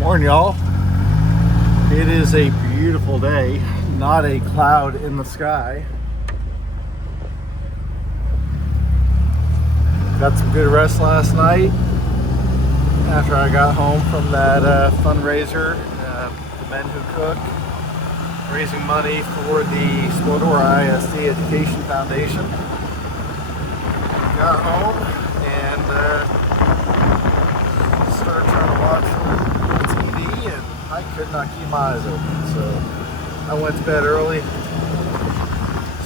Morning, y'all. It is a beautiful day, not a cloud in the sky. Got some good rest last night after I got home from that fundraiser, the Men Who Cook, raising money for the Splodora ISD Education Foundation. Got home and started trying to watch TV, and I could not keep my eyes open. So I went to bed early,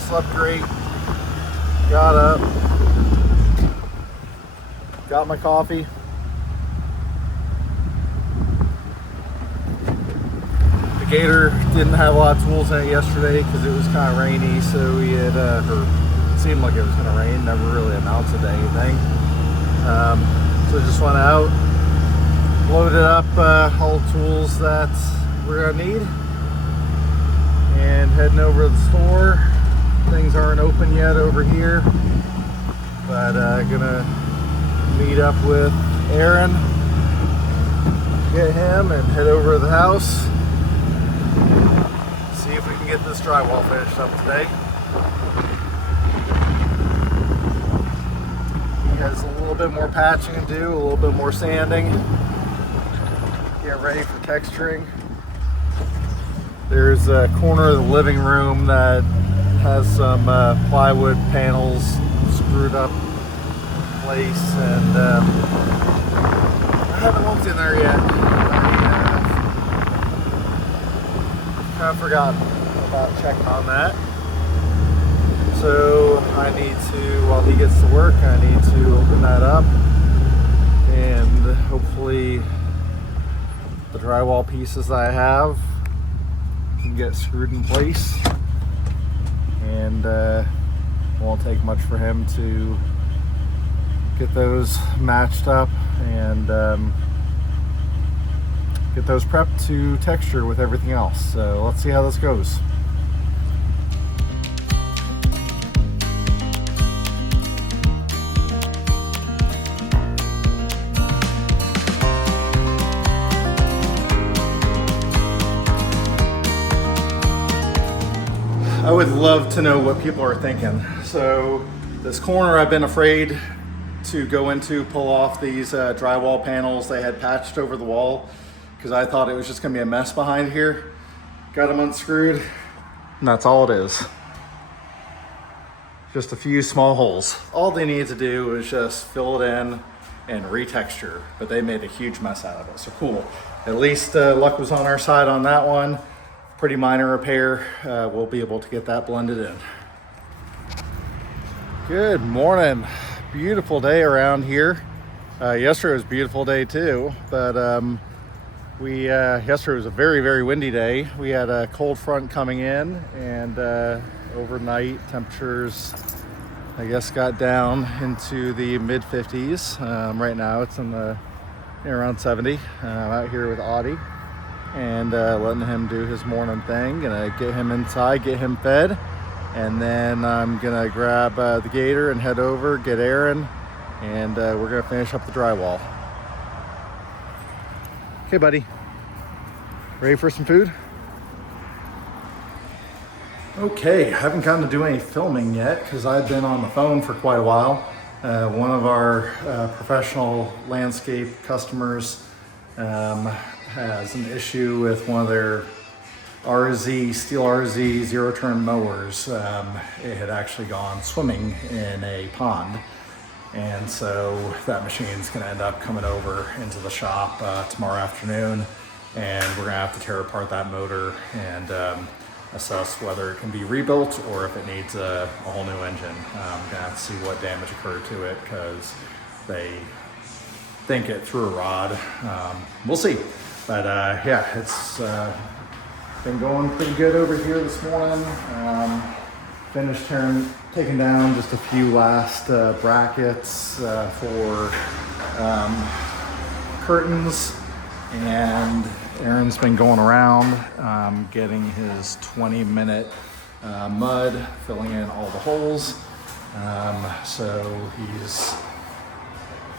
slept great, got up, got my coffee. The Gator didn't have a lot of tools in it yesterday because it was kind of rainy, so we had, it seemed like it was going to rain, never really amounted to anything. So just went out, loaded up all the tools that we're going to need, and heading over to the store. Things aren't open yet over here, but gonna meet up with Aaron, get him, and head over to the house. See if we can get this drywall finished up today. He has a little bit more patching to do, a little bit more sanding. Get ready for texturing. There's a corner of the living room that has some plywood panels screwed up in place, and I haven't looked in there yet. I kind of forgot about checking on that. So I need to, while he gets to work, I need to open that up, and hopefully the drywall pieces I have can get screwed in place, and won't take much for him to get those matched up and get those prepped to texture with everything else. So let's see how this goes. I would love to know what people are thinking. So this corner I've been afraid to go into, pull off these drywall panels they had patched over the wall, because I thought it was just gonna be a mess behind here. Got them unscrewed, and that's all it is. Just a few small holes. All they need to do is just fill it in and retexture, but they made a huge mess out of it. So cool. At least luck was on our side on that one. Pretty minor repair. We'll be able to get that blended in. Good morning. Beautiful day around here. Yesterday was a beautiful day too, but yesterday was a very, very windy day. We had a cold front coming in, and overnight temperatures, I guess, got down into the mid 50s. Right now it's in the around 70. I'm out here with Audie, and letting him do his morning thing. Gonna get him inside, get him fed, and then I'm gonna grab the Gator and head over, get Aaron, and we're gonna finish up the drywall. Okay, buddy. Ready for some food? Okay, I haven't gotten to do any filming yet because I've been on the phone for quite a while. One of our professional landscape customers has an issue with one of their steel RZ zero-turn mowers. It had actually gone swimming in a pond, and so that machine's going to end up coming over into the shop tomorrow afternoon, and we're going to have to tear apart that motor and assess whether it can be rebuilt or if it needs a whole new engine. I'm going to have to see what damage occurred to it because they think it threw a rod. We'll see. But yeah, it's been going pretty good over here this morning. Finished taking down just a few last brackets for curtains, and Aaron's been going around getting his 20-minute mud, filling in all the holes. So he's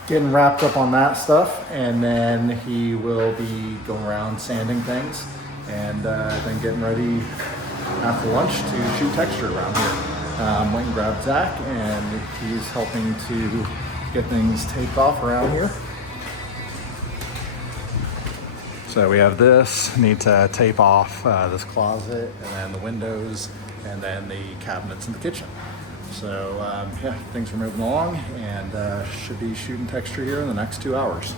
getting wrapped up on that stuff, and then he will be going around sanding things, and then getting ready after lunch to shoot texture around here. Went and grabbed Zach, and he's helping to get things taped off around here. So we have this, need to tape off this closet, and then the windows, and then the cabinets in the kitchen. So yeah, things are moving along, and should be shooting texture here in the next 2 hours.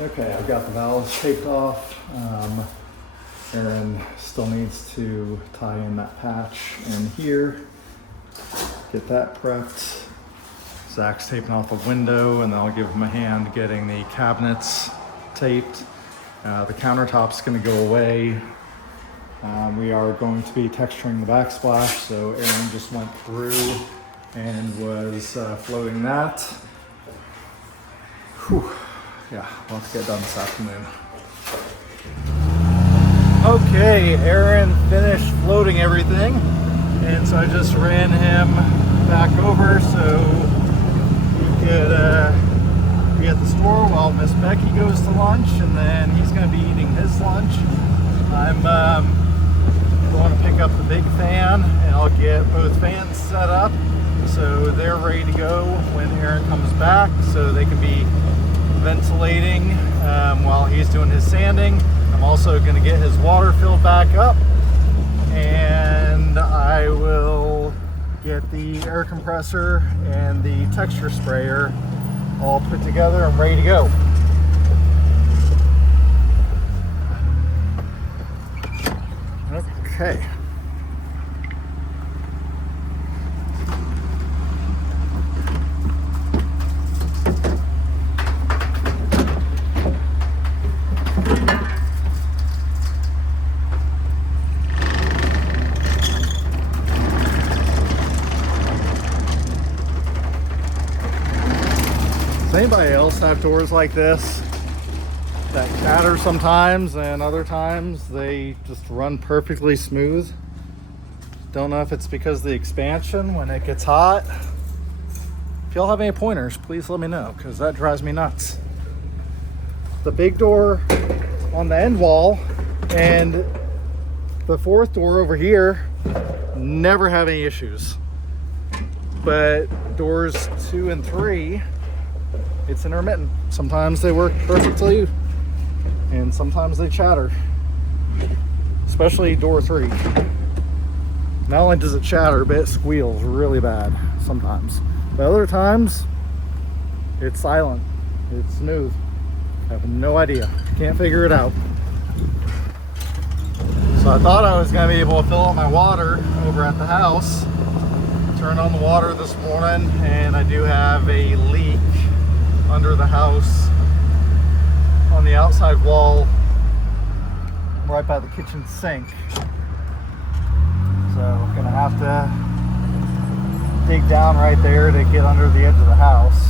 Okay, I've got the valves taped off. Aaron still needs to tie in that patch in here, get that prepped. Zach's taping off the window, and then I'll give him a hand getting the cabinets taped. The countertop's gonna go away. We are going to be texturing the backsplash, so Aaron just went through and was floating that. Whew. Yeah, let's get done this afternoon. Okay, Aaron finished floating everything, and so I just ran him back over so he could be at the store while Miss Becky goes to lunch, and then he's going to be eating his lunch. I'm going to pick up the big fan, and I'll get both fans set up so they're ready to go when Aaron comes back, so they can be ventilating while he's doing his sanding. I'm also going to get his water filled back up, and I will get the air compressor and the texture sprayer all put together and ready to go. Okay. Does anybody else have doors like this that chatter sometimes, and other times they just run perfectly smooth? Don't know if it's because of the expansion when it gets hot. If y'all have any pointers, please let me know, because that drives me nuts. The big door on the end wall and the fourth door over here never have any issues. But doors 2 and 3, it's intermittent. Sometimes they work perfectly, and sometimes they chatter. Especially door 3. Not only does it chatter, but it squeals really bad sometimes. But other times, it's silent. It's smooth. I have no idea. Can't figure it out. So I thought I was going to be able to fill up my water over at the house. Turned on the water this morning, and I do have a leak under the house on the outside wall right by the kitchen sink. So I'm gonna have to dig down right there to get under the edge of the house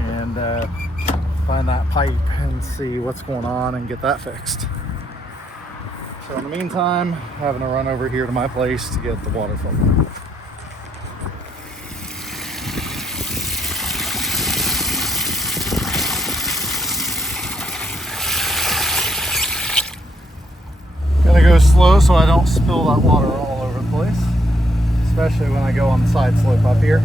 and find that pipe and see what's going on and get that fixed. So in the meantime, having to run over here to my place to get the water filled. Go slow so I don't spill that water all over the place, especially when I go on the side slope up here.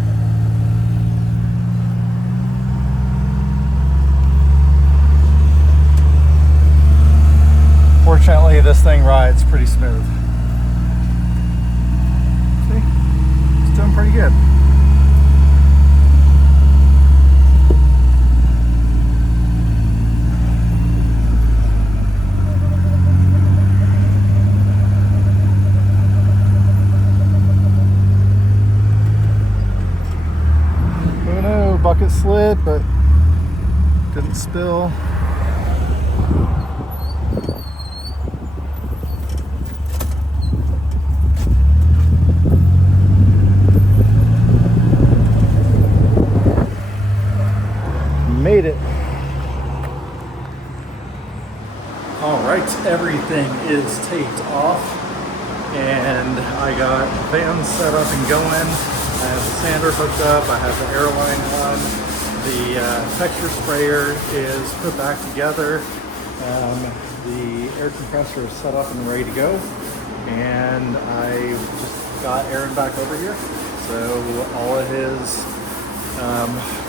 Fortunately, this thing rides pretty smooth. See? It's doing pretty good. Bucket slid, but didn't spill. Made it. All right, everything is taped off, and I got the van set up and going. I have the sander hooked up. I have the air line on. The texture sprayer is put back together. The air compressor is set up and ready to go, and I just got Aaron back over here. So all of his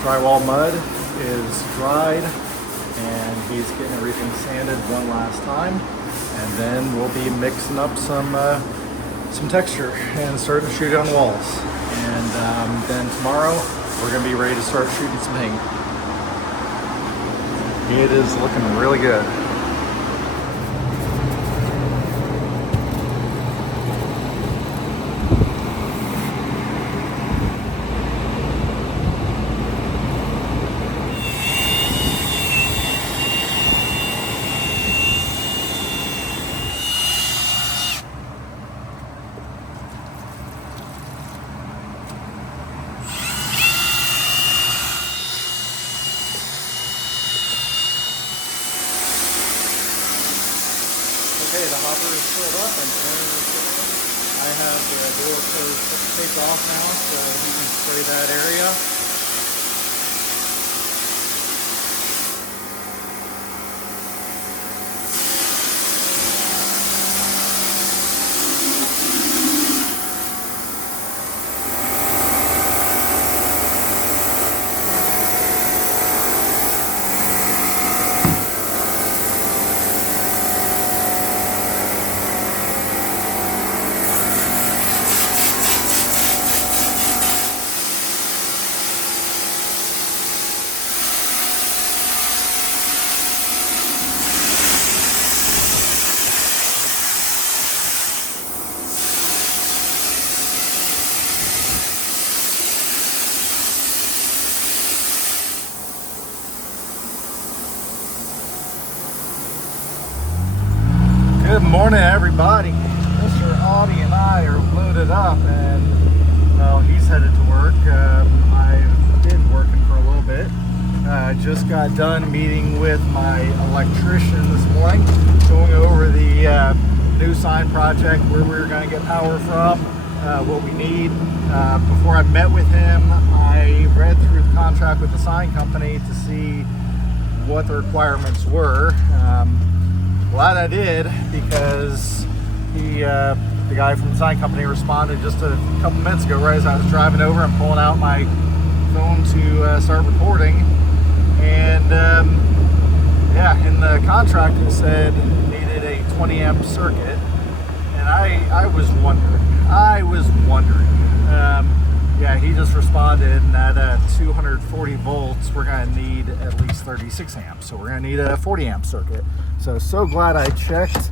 drywall mud is dried, and he's getting everything sanded one last time, and then we'll be mixing up some texture and starting to shoot it on the walls. And then tomorrow we're going to be ready to start shooting some paint. It is looking really good. Okay, the hopper is filled up and Aaron is in. I have the door closed, taped off now, so he can spray that area. Good morning, everybody. Mr. Audie and I are loaded up, and well, he's headed to work. I've been working for a little bit. I just got done meeting with my electrician this morning, going over the new sign project, where we're going to get power from, what we need. Before I met with him, I read through the contract with the sign company to see what the requirements were. Glad I did, because the guy from the sign company responded just a couple minutes ago, right as I was driving over and pulling out my phone to start recording. And yeah, in the contract it said needed a 20 amp circuit, and I was wondering. Yeah, he just responded, and at 240 volts, we're going to need at least 36 amps. So we're going to need a 40 amp circuit. So glad I checked.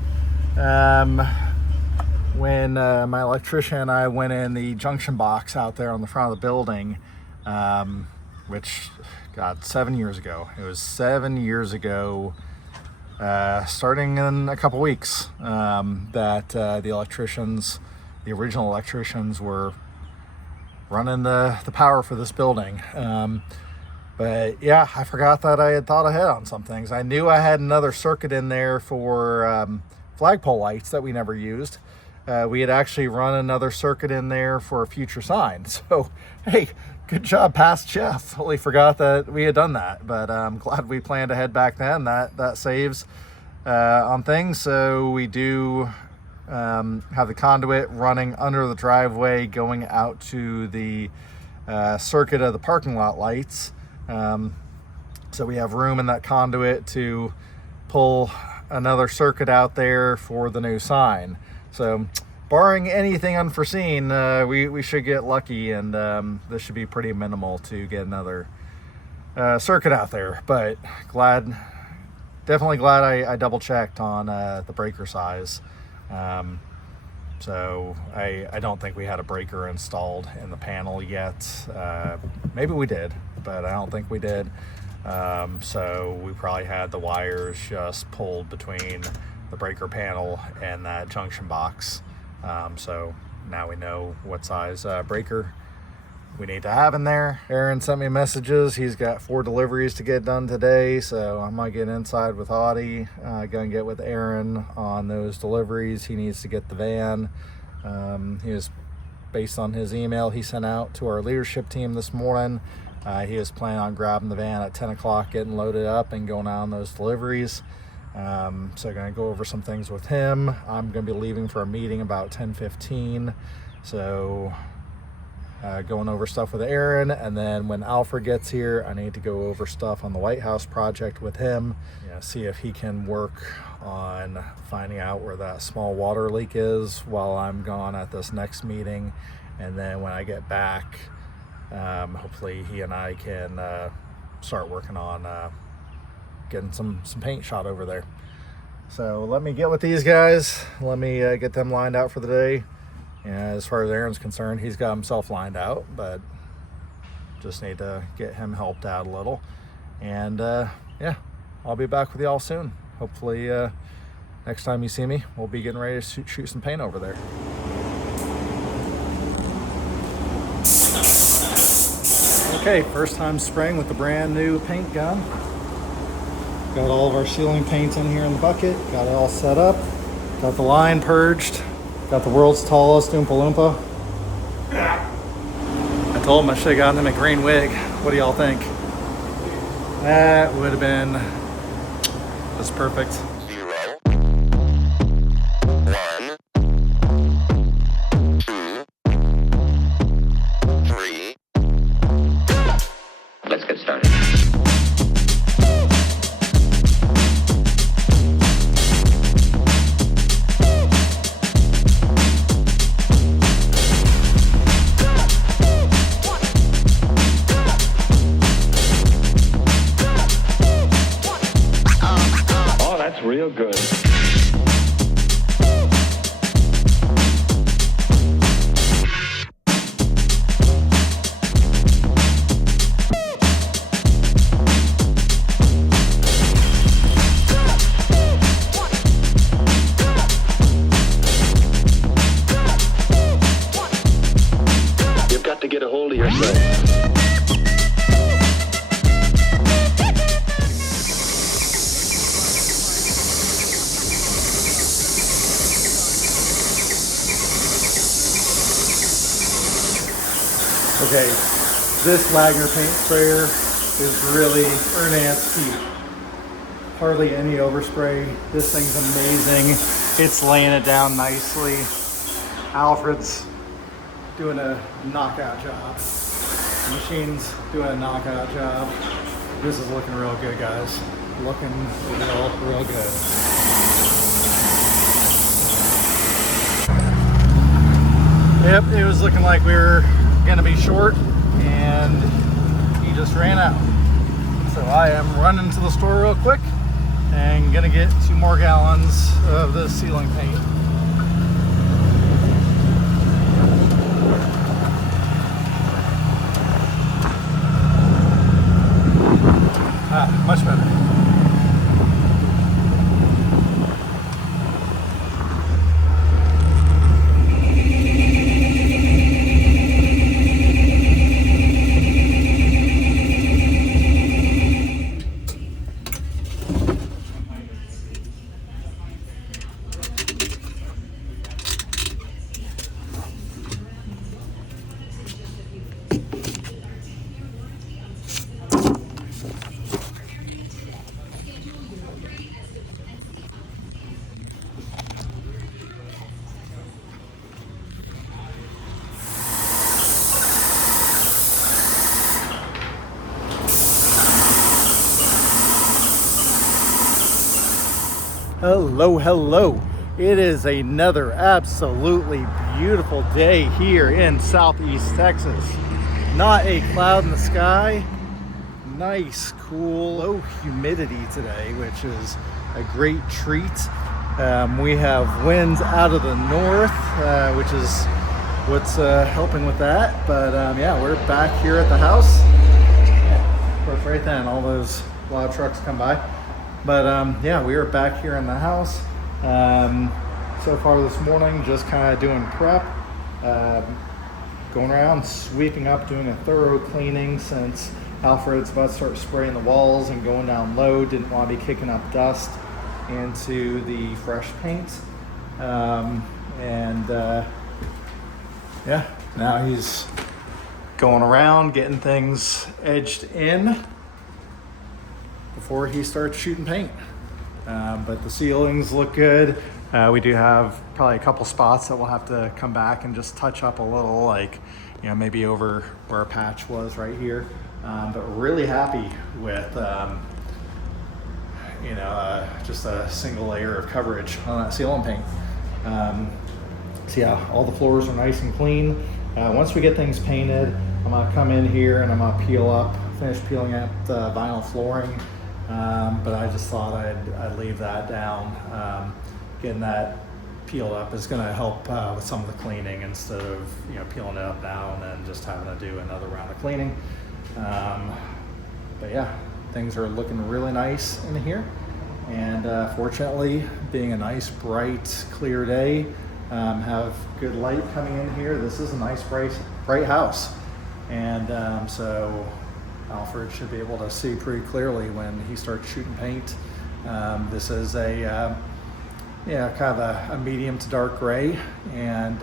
When my electrician and I went in the junction box out there on the front of the building, which, God, 7 years ago. It was 7 years ago, starting in a couple weeks, that the original electricians were running the power for this building. But yeah, I forgot that I had thought ahead on some things. I knew I had another circuit in there for flagpole lights that we never used. We had actually run another circuit in there for a future sign. So, hey, good job, past Jeff. Totally forgot that we had done that. But I'm glad we planned ahead back then. That saves on things. So we do have the conduit running under the driveway going out to the circuit of the parking lot lights. So we have room in that conduit to pull another circuit out there for the new sign. So barring anything unforeseen, we should get lucky, and this should be pretty minimal to get another circuit out there. But definitely glad I double checked on the breaker size. So I don't think we had a breaker installed in the panel yet. Maybe we did, but I don't think we did. So we probably had the wires just pulled between the breaker panel and that junction box. So now we know what size breaker we need to have in there. Aaron sent me messages. He's got 4 deliveries to get done today, so I might get inside with Audie, gonna get with Aaron on those deliveries. He needs to get the van. He was, based on his email he sent out to our leadership team this morning, he was planning on grabbing the van at 10 o'clock, getting loaded up and going out on those deliveries. So I'm gonna go over some things with him. I'm gonna be leaving for a meeting about 10:15, so going over stuff with Aaron, and then when Alfred gets here, I need to go over stuff on the White House project with him. See if he can work on finding out where that small water leak is while I'm gone at this next meeting. And then when I get back, hopefully he and I can start working on getting some paint shot over there. So let me get with these guys. Let me get them lined out for the day. As far as Aaron's concerned, he's got himself lined out, but just need to get him helped out a little. And yeah, I'll be back with y'all soon. Hopefully next time you see me, we'll be getting ready to shoot some paint over there. Okay, first time spraying with the brand new paint gun. Got all of our ceiling paints in here in the bucket, got it all set up, got the line purged. Got the world's tallest Oompa Loompa. I told him I should have gotten him a green wig. What do y'all think? That would have been just perfect. 0, 1, 2, 3. Let's get started. Real good. You've got to get a hold of yourself. Okay, this Wagner paint sprayer is really earning its keep. Hardly any overspray. This thing's amazing. It's laying it down nicely. Alfred's doing a knockout job. The machine's doing a knockout job. This is looking real good, guys. Looking real good. Yep, it was looking like we were gonna be short, and he just ran out. So I am running to the store real quick and gonna get 2 more gallons of this ceiling paint. Much better. Hello. It is another absolutely beautiful day here in Southeast Texas. Not a cloud in the sky. Nice, cool, low humidity today, which is a great treat. We have winds out of the north, which is what's helping with that. But yeah, we're back here at the house. Yeah, of course, right then, a lot of trucks come by. But yeah, we are back here in the house. So far this morning, just kind of doing prep. going around sweeping up, doing a thorough cleaning since Alfred's about to start spraying the walls and going down low. Didn't want to be kicking up dust into the fresh paint. Yeah, now he's going around getting things edged in before he starts shooting paint. But the ceilings look good. We do have probably a couple spots that we'll have to come back and just touch up a little, like, you know, maybe over where a patch was right here. But really happy with, just a single layer of coverage on that ceiling paint. So yeah, all the floors are nice and clean. Once we get things painted, I'm gonna come in here and I'm gonna finish peeling up the vinyl flooring. But I just thought I'd leave that down. Getting that peeled up is gonna help with some of the cleaning instead of, you know, peeling it up down and just having to do another round of cleaning. But yeah, things are looking really nice in here. And fortunately, being a nice, bright, clear day, have good light coming in here. This is a nice, bright house. And so Alfred should be able to see pretty clearly when he starts shooting paint. This is a kind of a medium to dark gray, and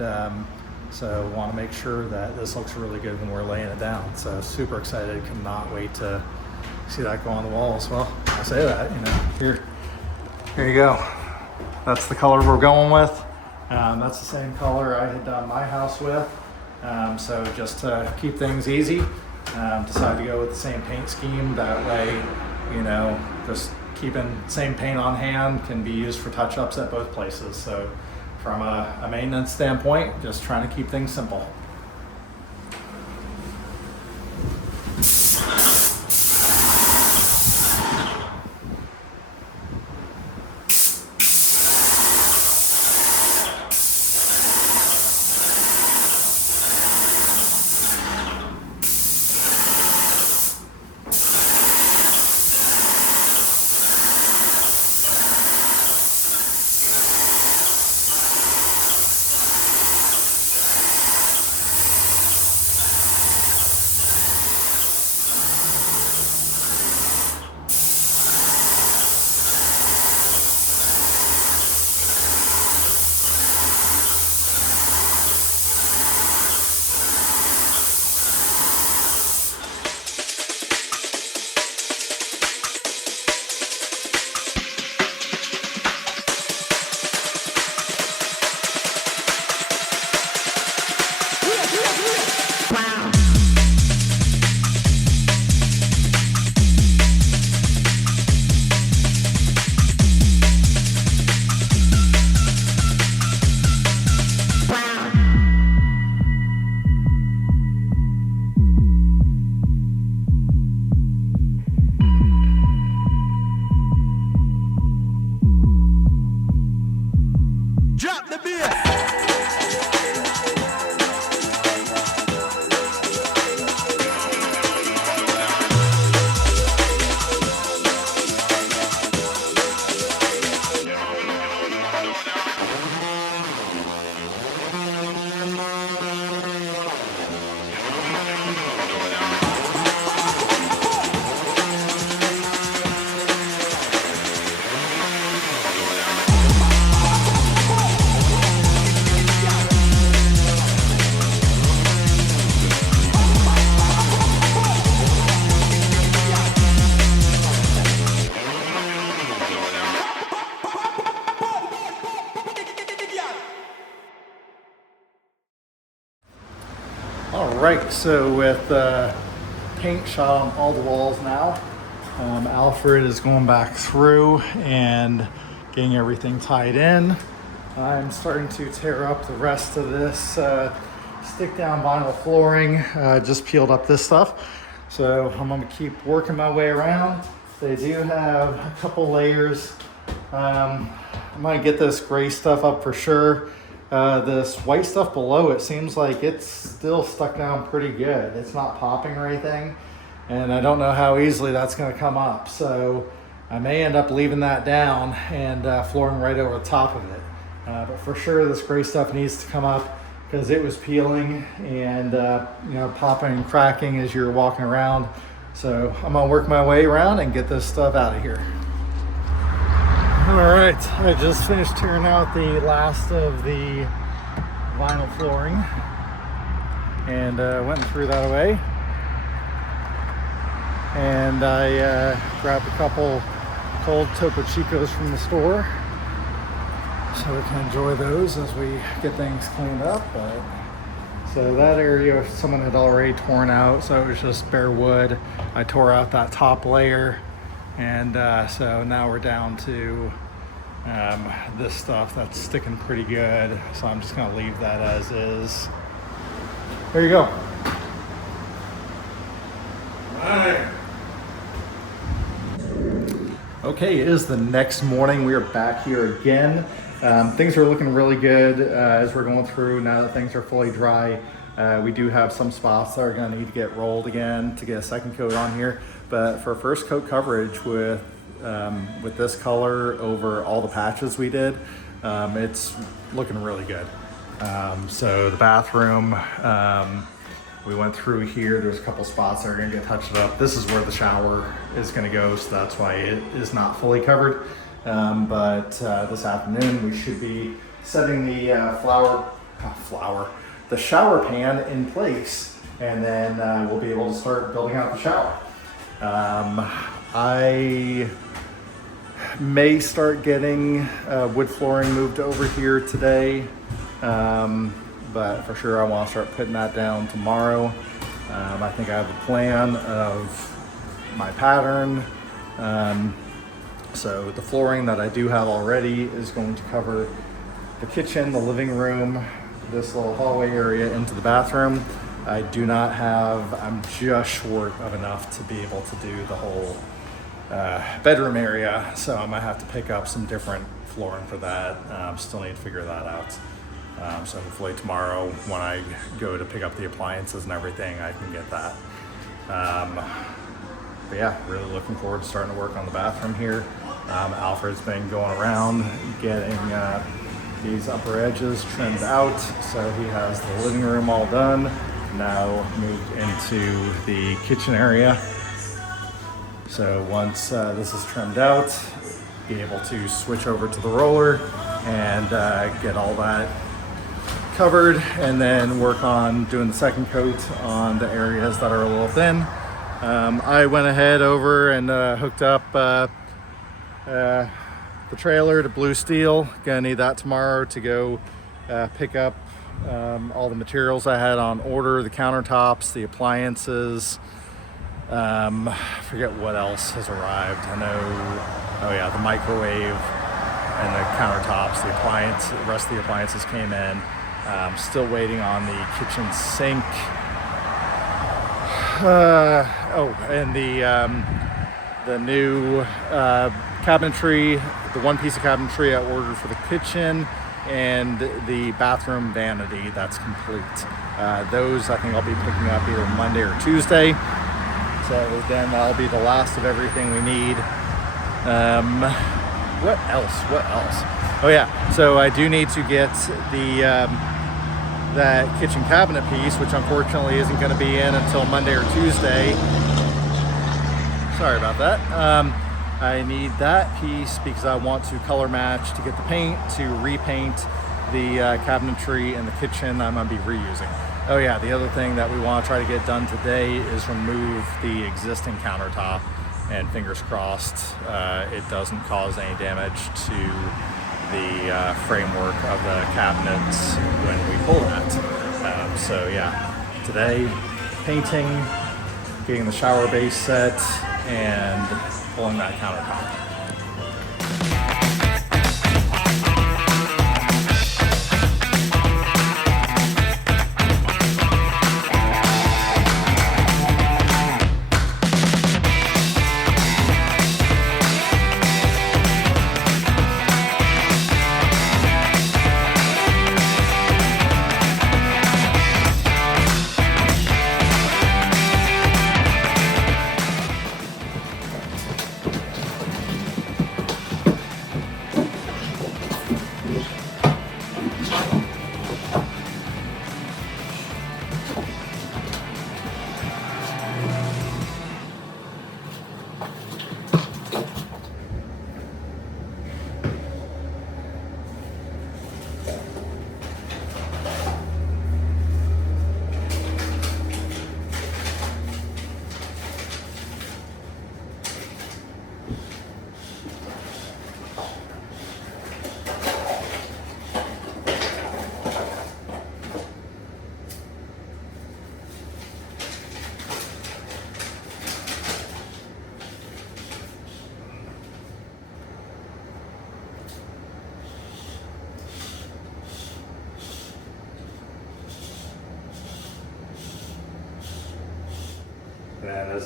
so want to make sure that this looks really good when we're laying it down. So super excited, cannot wait to see that go on the walls. Well, I say that, you know, here you go. That's the color we're going with. That's the same color I had done my house with. So just to keep things easy, decided to go with the same paint scheme. That way, you know, just keeping same paint on hand can be used for touch-ups at both places. So from a maintenance standpoint, just trying to keep things simple. All right, so with paint shot on all the walls now, Alfred is going back through and getting everything tied in. I'm starting to tear up the rest of this stick down vinyl flooring. Just peeled up this stuff. So I'm gonna keep working my way around. They do have a couple layers. I might get this gray stuff up for sure. This white stuff below, it seems like it's still stuck down pretty good. It's not popping or anything, and I don't know how easily that's going to come up. So I may end up leaving that down and flooring right over the top of it. But for sure, this gray stuff needs to come up. because it was peeling and popping and cracking as you're walking around. So I'm gonna work my way around and get this stuff out of here. All right, I just finished tearing out the last of the vinyl flooring and went and threw that away. And I grabbed a couple cold Topo Chicos from the store, so we can enjoy those as we get things cleaned up. But so that area someone had already torn out, so it was just bare wood. I tore out that top layer, and so now we're down to this stuff that's sticking pretty good. So I'm just gonna leave that as is. There you go. Bye. Okay, it is the next morning. We are back here again. Things are looking really good as we're going through. Now that things are fully dry, we do have some spots that are going to need to get rolled again to get a second coat on here. But for first coat coverage with this color over all the patches we did, it's looking really good. So the bathroom, we went through here. There's a couple spots that are going to get touched up. This is where the shower is going to go, so that's why it is not fully covered. But this afternoon we should be setting the the shower pan in place, and then we'll be able to start building out the shower. I may start getting wood flooring moved over here today. But for sure I want to start putting that down tomorrow. I think I have a plan of my pattern. So the flooring that I do have already is going to cover the kitchen, the living room, this little hallway area into the bathroom. I do not have, I'm just short of enough to be able to do the whole bedroom area. So I might have to pick up some different flooring for that. Still need to figure that out. So hopefully tomorrow when I go to pick up the appliances and everything, I can get that. But yeah, really looking forward to starting to work on the bathroom here. Alfred's been going around getting these upper edges trimmed out. So he has the living room all done. Now moved into the kitchen area. So once this is trimmed out, be able to switch over to the roller and get all that covered, and then work on doing the second coat on the areas that are a little thin. I went ahead over and hooked up the trailer to blue steel. Gonna need that tomorrow to go pick up all the materials I had on order, the countertops, the appliances. Forget what else has arrived. I know, oh yeah, the microwave and the countertops, the rest of the appliances came in. Still waiting on the kitchen sink. And the new cabinetry, the one piece of cabinetry I ordered for the kitchen, and the bathroom vanity that's complete. Those I think I'll be picking up either Monday or Tuesday. So then that'll be the last of everything we need. What else? Oh yeah, so I do need to get the that kitchen cabinet piece, which unfortunately isn't going to be in until Monday or Tuesday. Sorry about that. I need that piece because I want to color match to get the paint to repaint the cabinetry in the kitchen I'm going to be reusing. Oh yeah, the other thing that we want to try to get done today is remove the existing countertop, and fingers crossed it doesn't cause any damage to the framework of the cabinets when we pull that. So yeah, today painting, getting the shower base set, and pulling that countertop.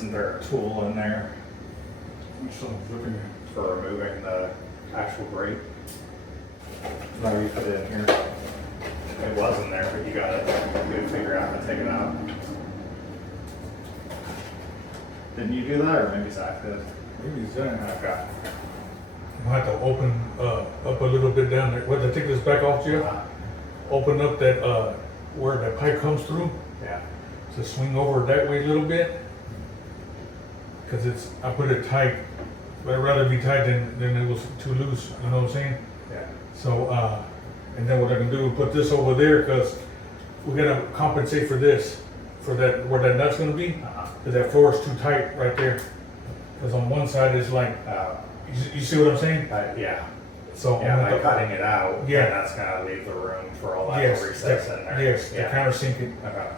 isn't there a tool in there? For removing the actual grate. No, you put it in here. It wasn't there, but you got it. You gotta figure out how to take it out. Didn't you do that, or maybe Zach did? Maybe Zach. Okay. You have to open up a little bit down there. What, to take this back off, Jeff? Open up that where that pipe comes through. Yeah. To swing over that way a little bit. Cause I put it tight. But I'd rather be tight than it was too loose. You know what I'm saying? Yeah. So and then what I can do is put this over there because we're gonna compensate for this, for that where that nut's gonna be. Cause that floor is too tight right there. Cause on one side it's like, you see what I'm saying? Yeah. So Yeah, by cutting it out, yeah, that's gonna leave the room for all that yes, recess in there. Yes, yeah. to countersink it. Okay.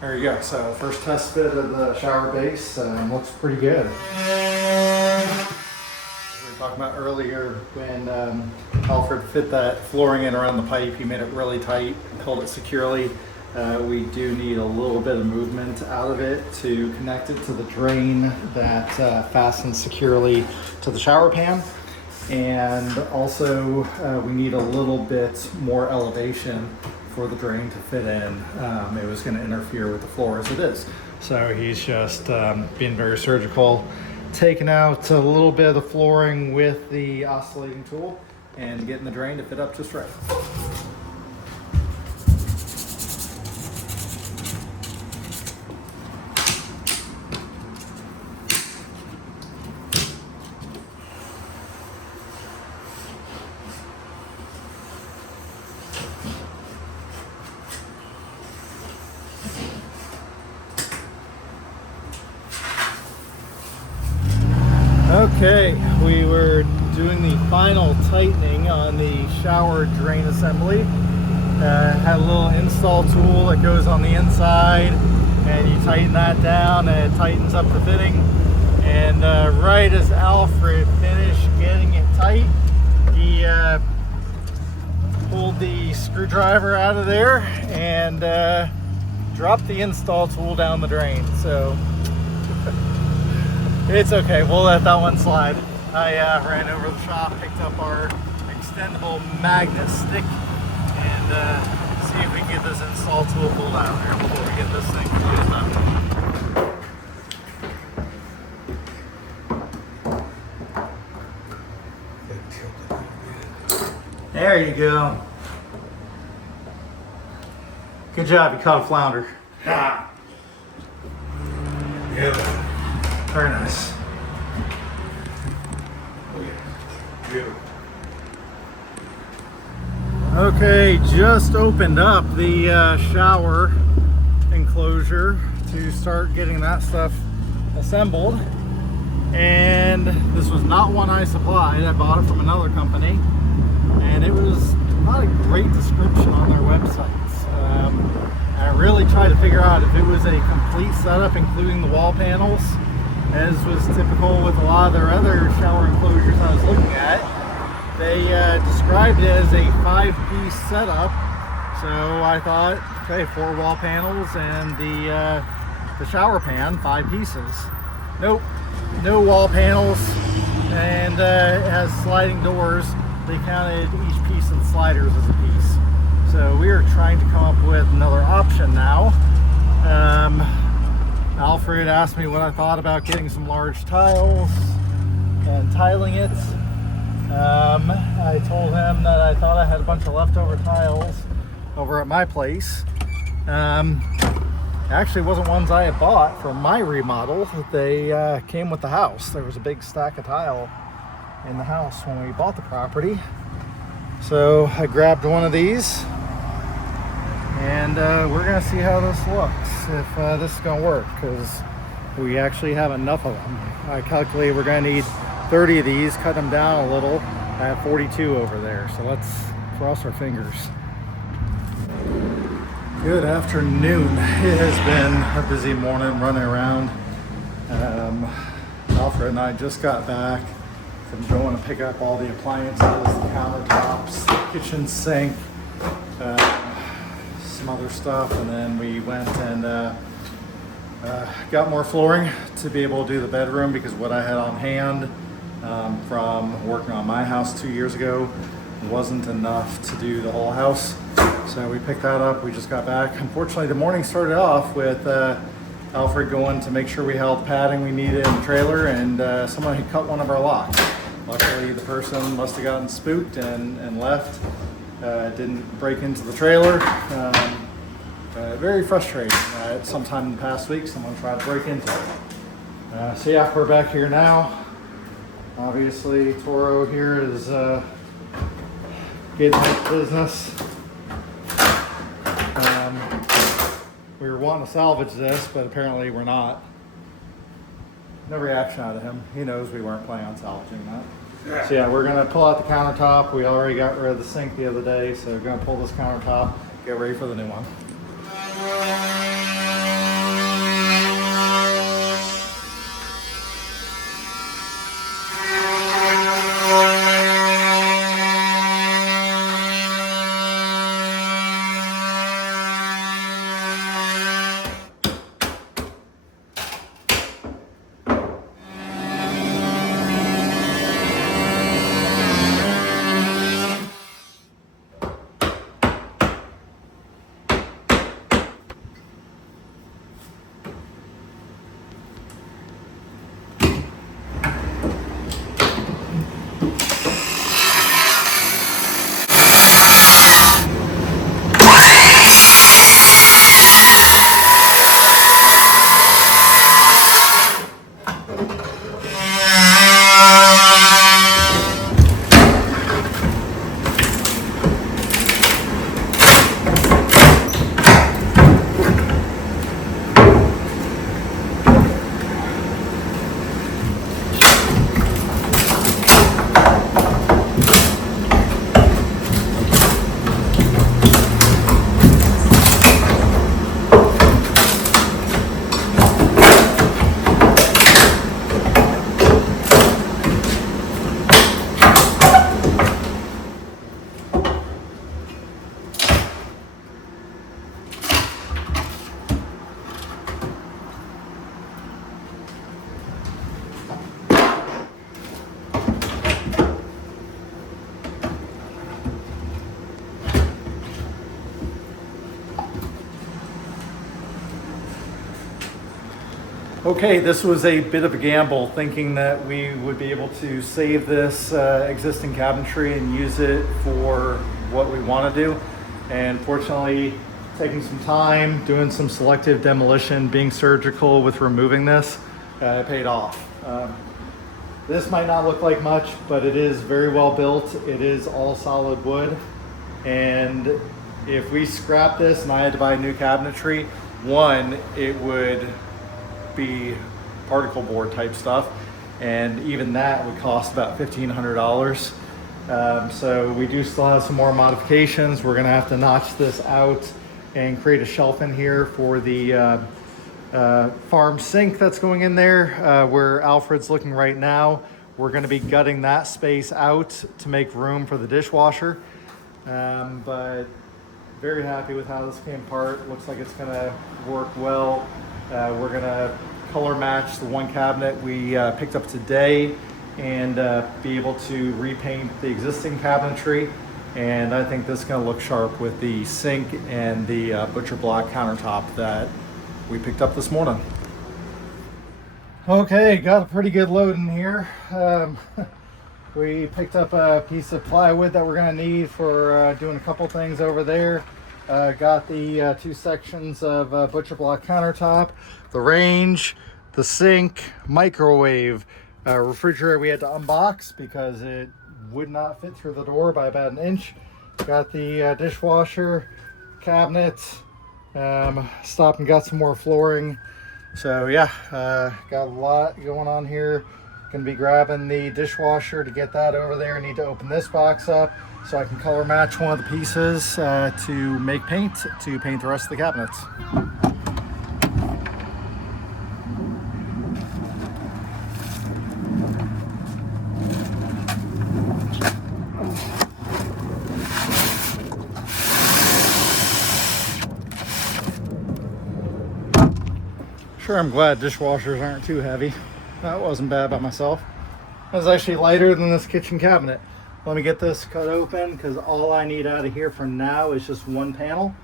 There you go. So first test fit of the shower base looks pretty good. We were talking about earlier when Alfred fit that flooring in around the pipe. He made it really tight, held it securely. We do need a little bit of movement out of it to connect it to the drain that fastens securely to the shower pan. And also we need a little bit more elevation for the drain to fit in. It was going to interfere with the floor as it is. So he's just being very surgical, taking out a little bit of the flooring with the oscillating tool and getting the drain to fit up just right. Okay, we were doing the final tightening on the shower drain assembly. Had a little install tool that goes on the inside, and you tighten that down and it tightens up the fitting. And right as Alfred finished getting it tight, he pulled the screwdriver out of there and dropped the install tool down the drain. So it's okay, we'll let that one slide. I ran over the shop, picked up our extendable magnet stick, and see if we can get this install tool pulled out of there before we get this thing closed up. There you go. Good job, you caught a flounder. Yeah. Very nice. Yeah. Okay, just opened up the shower enclosure to start getting that stuff assembled. And this was not one I supplied. I bought it from another company. And it was not a great description on their websites. I really tried to figure out if it was a complete setup, including the wall panels, as was typical with a lot of their other shower enclosures I was looking at. They described it as a 5-piece setup. So I thought, okay, 4 wall panels and the shower pan, 5 pieces. Nope, no wall panels, and it has sliding doors. They counted each piece of the sliders as a piece. So we are trying to come up with another option now. Alfred asked me what I thought about getting some large tiles and tiling it. I told him that I thought I had a bunch of leftover tiles over at my place. Actually, it wasn't ones I had bought for my remodel. They came with the house. There was a big stack of tile in the house when we bought the property. So I grabbed one of these, and we're gonna see how this looks, if this is gonna work, because we actually have enough of them. I calculate we're gonna need 30 of these, cut them down a little. I have 42 over there, so let's cross our fingers. Good afternoon. It has been a busy morning running around. Alfred and I just got back from going to pick up all the appliances, the countertops, the kitchen sink, some other stuff, and then we went and Got more flooring to be able to do the bedroom because what I had on hand from working on my house 2 years ago wasn't enough to do the whole house. So we picked that up. We just got back. Unfortunately, the morning started off with Alfred going to make sure we had all the padding we needed in the trailer, and someone had cut one of our locks. Luckily, the person must have gotten spooked and left. Didn't break into the trailer. Very frustrating. Sometime in the past week, someone tried to break into it. So yeah, we're back here now. Obviously, Toro here is getting into business. We were wanting to salvage this, but apparently we're not. No reaction out of him. He knows we weren't planning on salvaging that. So yeah, we're gonna pull out the countertop. We already got rid of the sink the other day, so we're gonna pull this countertop, get ready for the new one. Okay, this was a bit of a gamble, thinking that we would be able to save this existing cabinetry and use it for what we want to do. And fortunately, taking some time, doing some selective demolition, being surgical with removing this, paid off. This might not look like much, but it is very well built. It is all solid wood. And if we scrap this and I had to buy new cabinetry, one, it would be particle board type stuff, and even that would cost about $1,500. So we do still have some more modifications. We're gonna have to notch this out and create a shelf in here for the farm sink that's going in there, where Alfred's looking right now. We're gonna be gutting that space out to make room for the dishwasher. But very happy with how this came apart. Looks like it's gonna work well. We're gonna color match the one cabinet we picked up today and be able to repaint the existing cabinetry. And I think this is gonna look sharp with the sink and the butcher block countertop that we picked up this morning. Okay, got a pretty good load in here. We picked up a piece of plywood that we're gonna need for doing a couple things over there. Got the two sections of butcher block countertop, the range, the sink, microwave, refrigerator we had to unbox because it would not fit through the door by about an inch. Got the dishwasher, cabinet, stopped and got some more flooring. So yeah, got a lot going on here. Gonna be grabbing the dishwasher to get that over there. Need to open this box up so I can color match one of the pieces to make paint to paint the rest of the cabinets. Sure, I'm glad dishwashers aren't too heavy. That wasn't bad by myself. It was actually lighter than this kitchen cabinet. Let me get this cut open because all I need out of here for now is just one panel.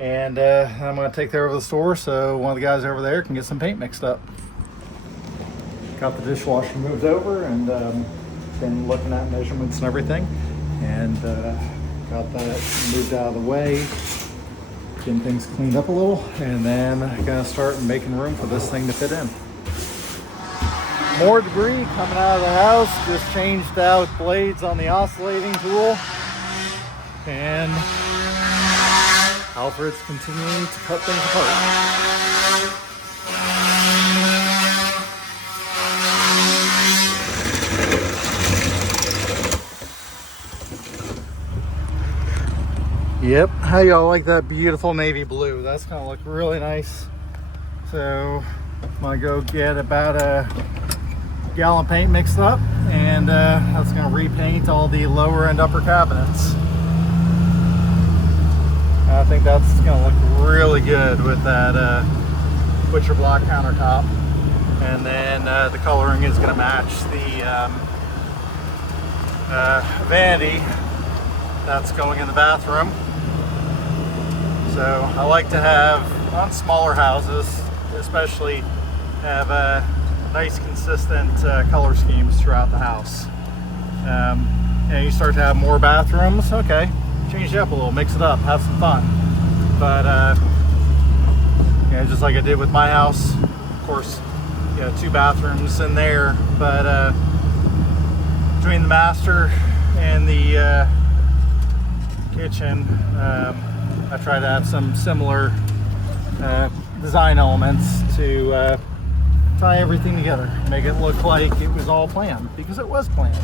And I'm going to take that over to the store so one of the guys over there can get some paint mixed up. Got the dishwasher moved over and been looking at measurements and everything. And got that moved out of the way. Getting things cleaned up a little. And then going to start making room for this thing to fit in. More debris coming out of the house. Just changed out blades on the oscillating tool. And Alfred's continuing to cut things apart. Yep, how y'all like that beautiful navy blue? That's gonna look really nice. So I'm gonna go get about a gallon paint mixed up, and that's gonna repaint all the lower and upper cabinets. I think that's gonna look really good with that butcher block countertop, and then the coloring is gonna match the vanity that's going in the bathroom. So I like to have, on smaller houses especially, have nice consistent color schemes throughout the house. And you start to have more bathrooms, okay, change it up a little, mix it up, have some fun. But you know, just like I did with my house, of course, you know, 2 bathrooms in there, but between the master and the kitchen, I try to have some similar design elements to tie everything together, make it look like it was all planned, because it was planned.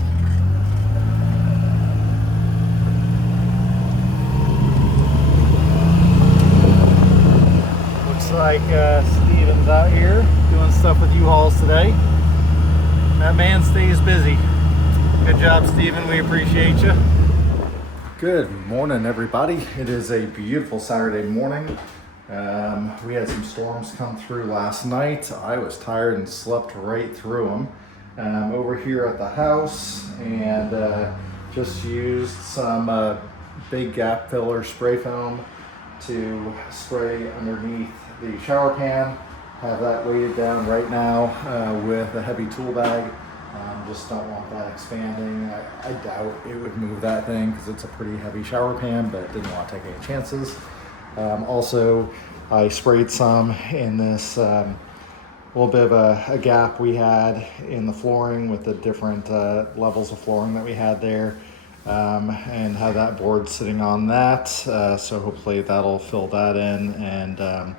Looks like Steven's out here doing stuff with U-Hauls today. That man stays busy. Good job, Steven. We appreciate you. Good morning, everybody. It is a beautiful Saturday morning. We had some storms come through last night. I was tired and slept right through them. Over here at the house, and just used some big gap filler spray foam to spray underneath the shower pan. Have that weighted down right now with a heavy tool bag. Just don't want that expanding. I doubt it would move that thing because it's a pretty heavy shower pan, but didn't want to take any chances. Also, I sprayed some in this little bit of a gap we had in the flooring with the different levels of flooring that we had there, and have that board sitting on that. So hopefully that'll fill that in and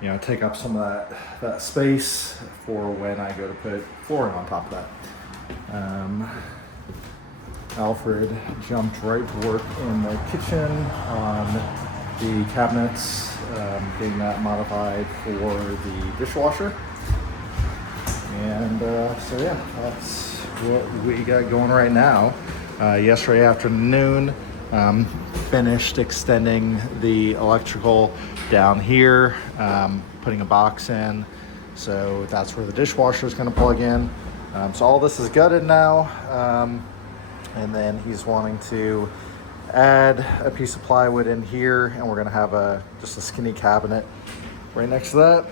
you know, take up some of that space for when I go to put flooring on top of that. Alfred jumped right to work in the kitchen on the cabinets, getting that modified for the dishwasher. And so yeah, that's what we got going right now. Yesterday afternoon, finished extending the electrical down here, putting a box in, so that's where the dishwasher is going to plug in. So all this is gutted now, and then he's wanting to add a piece of plywood in here, and we're going to have just a skinny cabinet right next to that.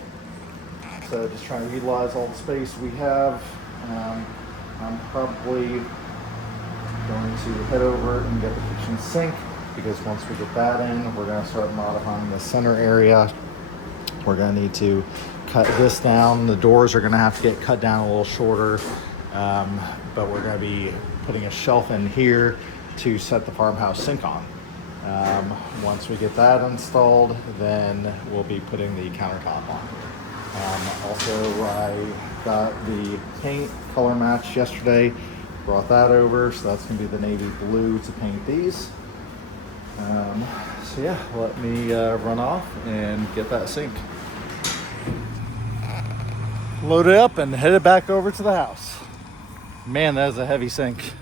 So just trying to utilize all the space we have. I'm probably going to head over and get the kitchen sink, because once we get that in, we're going to start modifying the center area. We're going to need to cut this down. The doors are going to have to get cut down a little shorter, but we're going to be putting a shelf in here to set the farmhouse sink on. Once we get that installed, then we'll be putting the countertop on. Also, I got the paint color match yesterday, brought that over, so that's going to be the navy blue to paint these. So yeah, let me run off and get that sink. Load it up and head it back over to the house. Man, that is a heavy sink.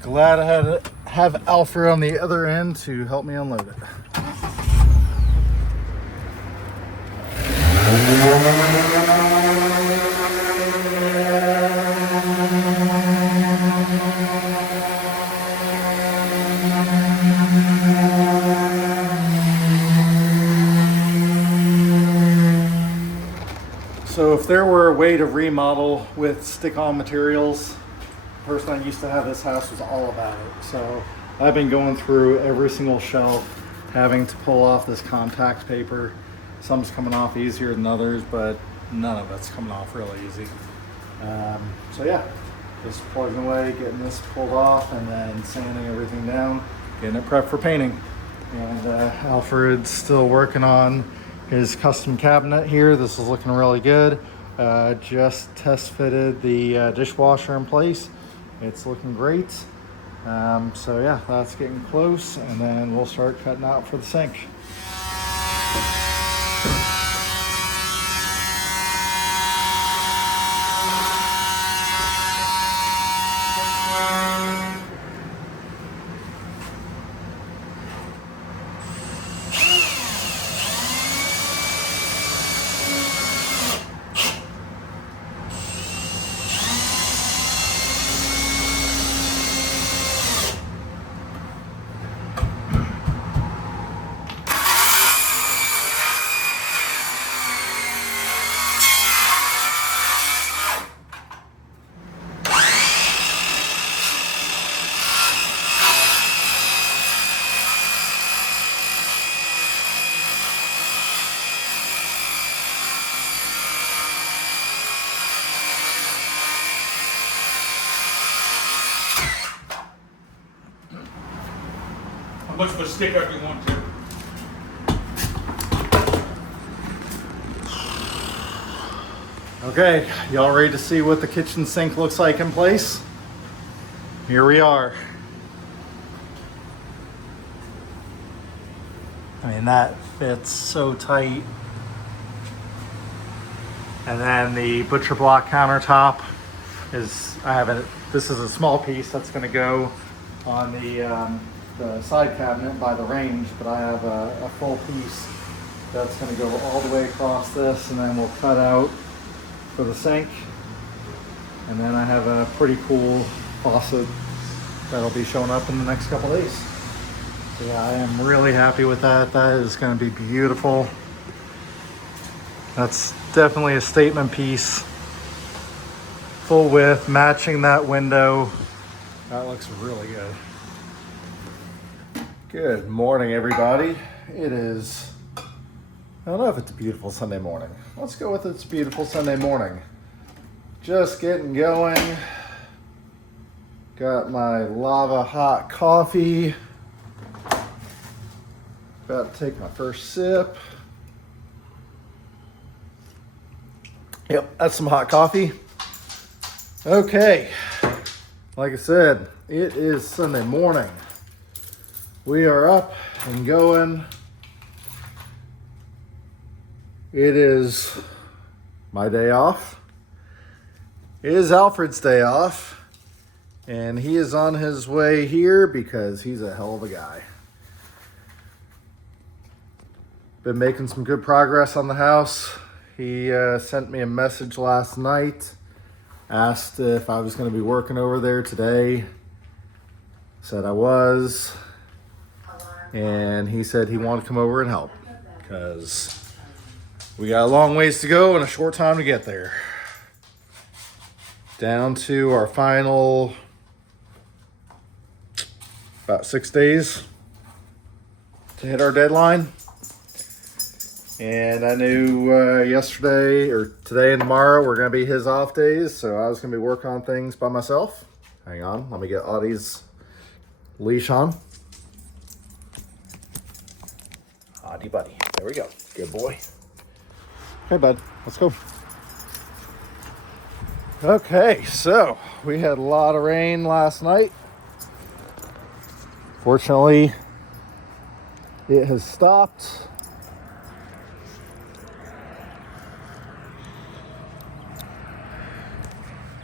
Glad I have Alfred on the other end to help me unload it. So if there were a way to remodel with stick-on materials, the person I used to have this house was all about it. So I've been going through every single shelf, having to pull off this contact paper. Some's coming off easier than others, but none of it's coming off really easy. So yeah, just plugging away, getting this pulled off, and then sanding everything down, getting it prepped for painting. And Alfred's still working on his custom cabinet here. This is looking really good. Just test fitted the dishwasher in place. It's looking great. So yeah, that's getting close, and then we'll start cutting out for the sink. How much of a stick up you want to? Okay, y'all ready to see what the kitchen sink looks like in place? Here we are. I mean, that fits so tight. And then the butcher block countertop is, this is a small piece that's gonna go on the side cabinet by the range, but I have a full piece that's gonna go all the way across this, and then we'll cut out for the sink. And then I have a pretty cool faucet that'll be showing up in the next couple days. So yeah, I am really happy with that. That is gonna be beautiful. That's definitely a statement piece. Full width, matching that window. That looks really good. Good morning, everybody. It is, I don't know if it's a beautiful Sunday morning. Let's go with it's a beautiful Sunday morning. Just getting going. Got my lava hot coffee. About to take my first sip. Yep, that's some hot coffee. Okay, like I said, it is Sunday morning. We are up and going. It is my day off. It is Alfred's day off, and he is on his way here because he's a hell of a guy. Been making some good progress on the house. He sent me a message last night, asked if I was going to be working over there today. Said I was. And he said he wanted to come over and help because we got a long ways to go and a short time to get there. Down to our final about 6 days to hit our deadline. And I knew yesterday or today and tomorrow were going to be his off days, so I was going to be working on things by myself. Hang on, let me get Audie's leash on. Audie buddy, there we go. Good boy. Okay, bud, let's go. Okay, so we had a lot of rain last night. Fortunately, it has stopped.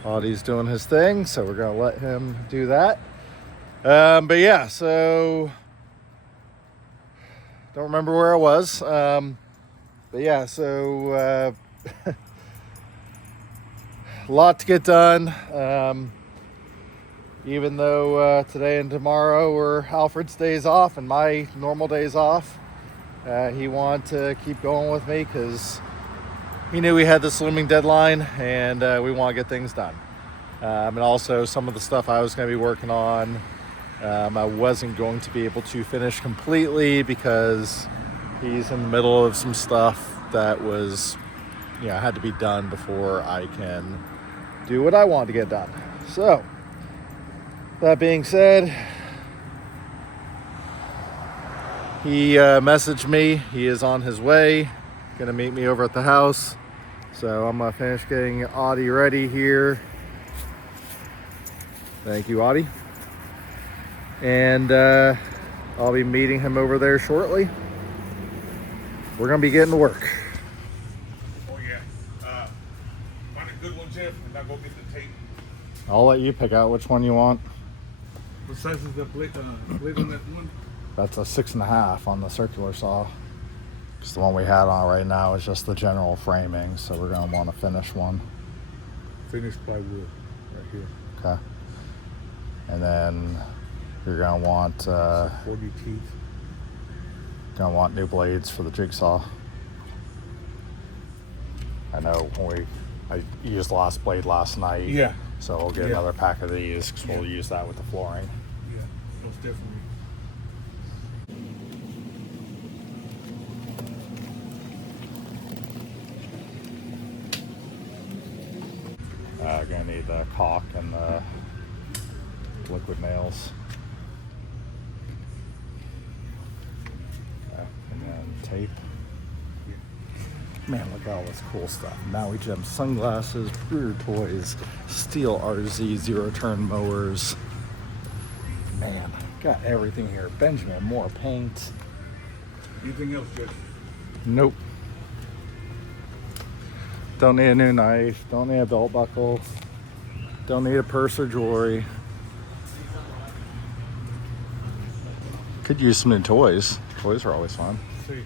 Audie's doing his thing, so we're gonna let him do that. But yeah, so don't remember where I was. But yeah, so a lot to get done. Even though today and tomorrow were Alfred's days off and my normal days off, he wanted to keep going with me because he knew we had this looming deadline and we want to get things done. And also some of the stuff I was going to be working on, I wasn't going to be able to finish completely because he's in the middle of some stuff that was, had to be done before I can do what I want to get done. So, that being said, he messaged me. He is on his way, gonna meet me over at the house. So I'm gonna finish getting Audie ready here. Thank you, Audie. And I'll be meeting him over there shortly. We're gonna be getting to work. Oh yeah. Find a good one, Jeff, and I'll go get the tape. I'll let you pick out which one you want. What size is the blade on that one? That's a 6.5 on the circular saw. Because the one we had on right now is just the general framing, so we're gonna want to finish one. Finished plywood, right here. Okay. And then you're gonna want 40 teeth. new blades for the jigsaw. I know I used the last blade last night. Yeah. So we'll get another pack of these because we'll use that with the flooring. Yeah, most definitely. Gonna need the caulk and the liquid nails. And then tape. Man, look at all this cool stuff. Maui Gem sunglasses, Brewer toys, steel RZ zero-turn mowers. Man, got everything here. Benjamin Moore paint. Anything else, Jeff? Nope. Don't need a new knife. Don't need a belt buckle. Don't need a purse or jewelry. Could use some new toys. Toys are always fun. See.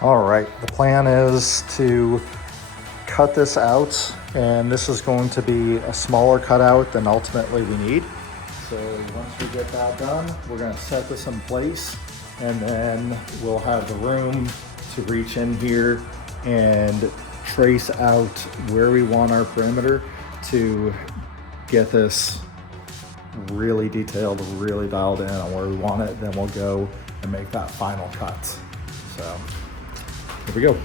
All right, the plan is to cut this out, and this is going to be a smaller cutout than ultimately we need. So once we get that done, we're gonna set this in place, and then we'll have the room to reach in here and trace out where we want our perimeter to get this really detailed, really dialed in on where we want it. Then we'll go and make that final cut. So here we go.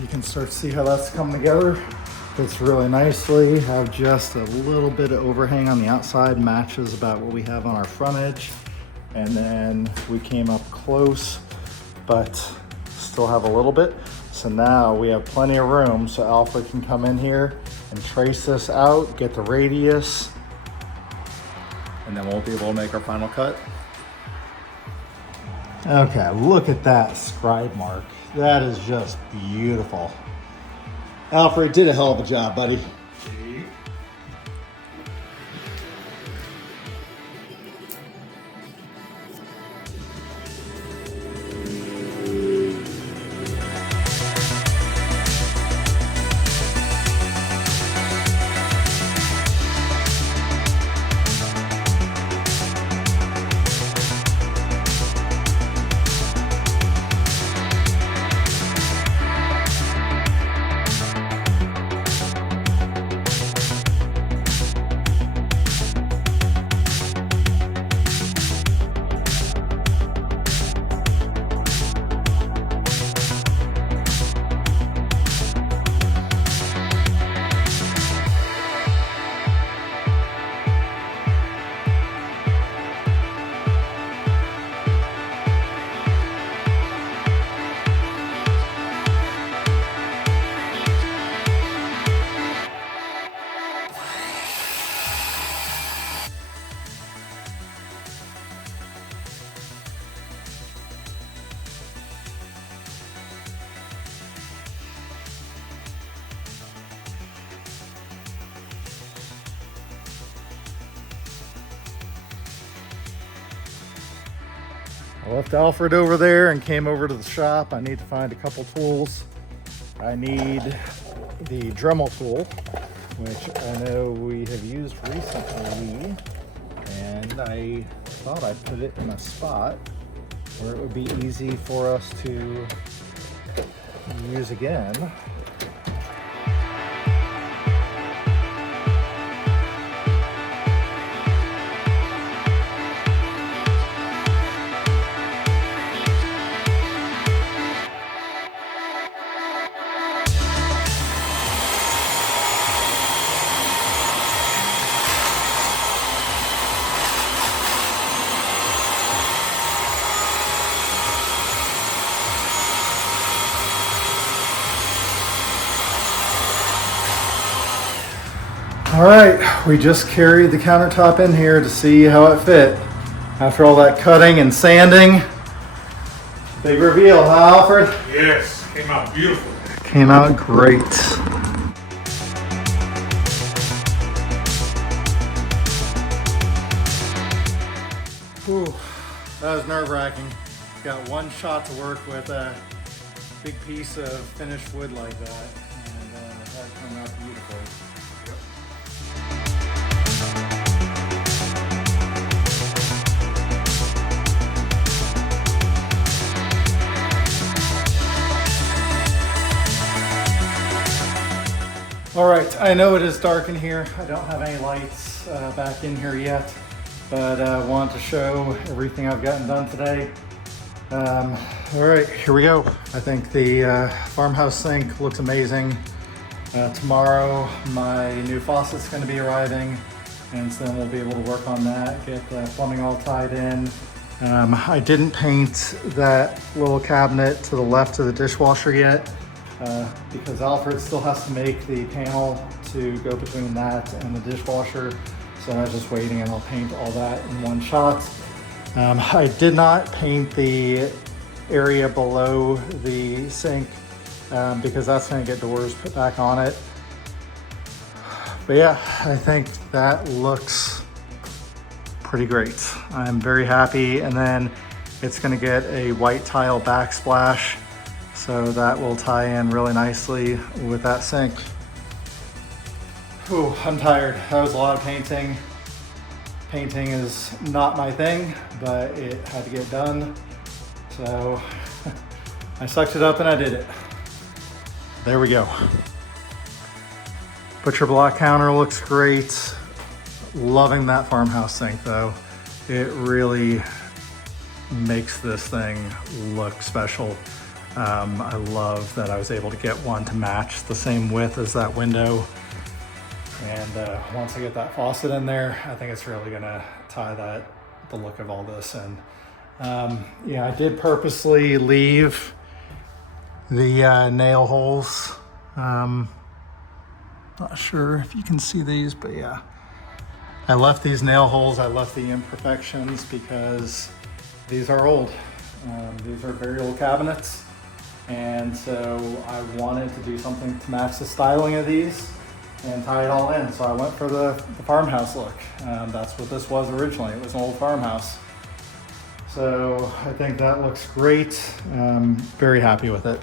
you can start to see how that's coming together. Fits really nicely. Have just a little bit of overhang on the outside, matches about what we have on our frontage. And then we came up close, but still have a little bit. So now we have plenty of room so Alfred can come in here and trace this out, get the radius, and then we'll be able to make our final cut. Okay, look at that scribe mark. That is just beautiful. Alfred did a hell of a job, buddy. I left Alfred over there and came over to the shop. I need to find a couple tools. I need the Dremel tool, which I know we have used recently, and I thought I'd put it in a spot where it would be easy for us to use again. All right, we just carried the countertop in here to see how it fit. After all that cutting and sanding, big reveal, huh, Alfred? Yes, came out beautiful. Came out great. Whew, that was nerve-wracking. Got one shot to work with a big piece of finished wood like that, and that turned out beautifully. All right, I know it is dark in here. I don't have any lights back in here yet, but I want to show everything I've gotten done today. All right, here we go. I think the farmhouse sink looks amazing. Tomorrow, my new faucet's gonna be arriving, and so then we'll be able to work on that, get the plumbing all tied in. I didn't paint that little cabinet to the left of the dishwasher yet, because Alfred still has to make the panel to go between that and the dishwasher. So I was just waiting, and I'll paint all that in one shot. I did not paint the area below the sink because that's gonna get doors put back on it. But yeah, I think that looks pretty great. I'm very happy. And then it's gonna get a white tile backsplash, so that will tie in really nicely with that sink. Ooh, I'm tired. That was a lot of painting. Painting is not my thing, but it had to get done. So I sucked it up and I did it. There we go. Butcher block counter looks great. Loving that farmhouse sink though. It really makes this thing look special. I love that I was able to get one to match the same width as that window. And once I get that faucet in there, I think it's really gonna tie the look of all this in. Yeah, I did purposely leave the nail holes. Not sure if you can see these, but yeah. I left these nail holes, I left the imperfections because these are old. These are very old cabinets. And so I wanted to do something to match the styling of these and tie it all in. So I went for the farmhouse look. That's what this was originally. It was an old farmhouse. So I think that looks great. Very happy with it.